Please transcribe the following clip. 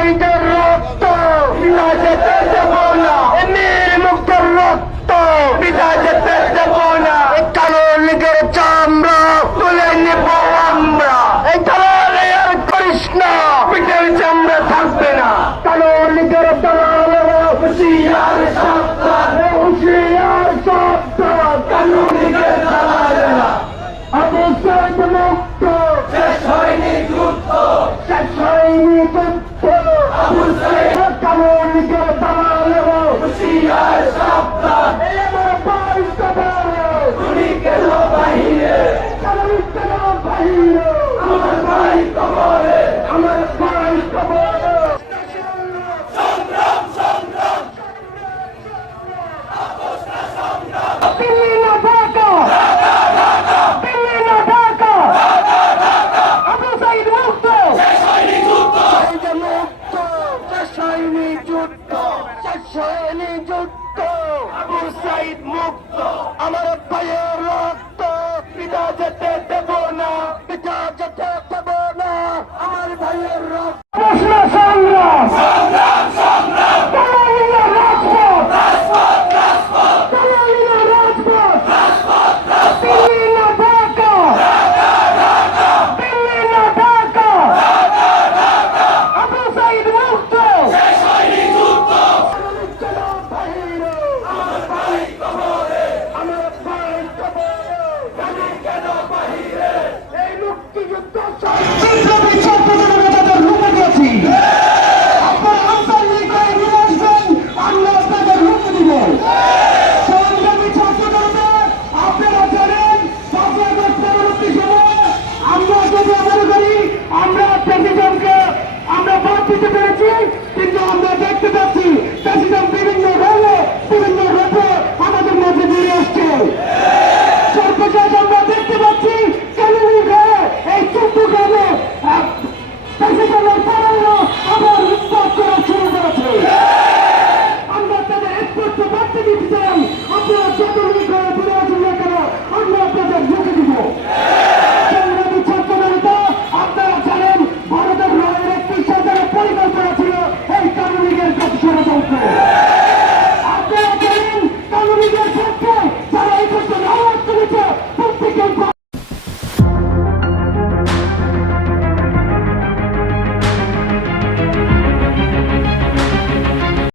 শহীদের রক্ত বিনা যেতে দেব না, এমনি মুক্তের রক্ত বিনা যেতে দেব না। এই কালো লীগের চামড়া তুলে নেব আমরা, এই দালালে আর করিস না, পিঠের চামড়া থাকবে না। কালো লীগের দালালেরা হুঁশিয়ার সাবধান, হুঁশিয়ার সাবধান। কালো লীগের দালালেরা আবু সাইদ মুক্ত, শেষ হয়নি যুদ্ধ, শেষ হয়নি যুদ্ধ। আবু সাইদ কালো লীগের দালালেরা হুঁশিয়ার সাবধান, এবার ভাই সবারে গুলি কেন বাহিরে, কালো কেন বাহিরে, আমার ভাই কবরে, আমার ভাই কবরে। সংগ্রাম সংগ্রাম দিল্লি না ঢাকা, দিল্লি না ঢাকা, আবু সাইদ মুক্ত, শেষ হয়নি যুদ্ধ, মুক্ত, শেষ হয়নি যুদ্ধ, শেষ হয়নি যুদ্ধ। আবু সাইদ মুক্ত, আমার ভাইয়ের রক্ত পিতা যেতে দেব না, পিতা যেতে দেব না, আমার ভাইয়ের রক্ত। প্রশ্ন সংগ্রাম সংগ্রাম সংগ্রাম, কালোনীলা রাজপথ রাজপথ রাজপথ, কালোনীলা রাজপথ রাজপথ রাজপথ, দিল্লি না ঢাকা, দিল্লি না ঢাকা, আবু সাইদ মুক্ত, শেষ হয়নি যুদ্ধ, কেন বাহিরে, আমার ভাই কবরে, আমার ভাই কবরে, গালি কেন বাহিরে। এই মুক্তিযুদ্ধ বিপ্লবী ছাত্রদের নেতাদের রূপে গেছি, আপনারা আনসার লীগে নিয়ে আসবেন, আমরা আপনাদের রূপ দিব। সংগ্রামী ছাত্রদের আপনারা জানেন 5 আগস্ট পরবর্তী সময় আমরা যদি মনে করি আমরা প্রেসিডেন্টকে আমরা বাদ দিতে পেরেছি, কিন্তু আমরা দেখতে পাচ্ছি প্রেসিডেন্ট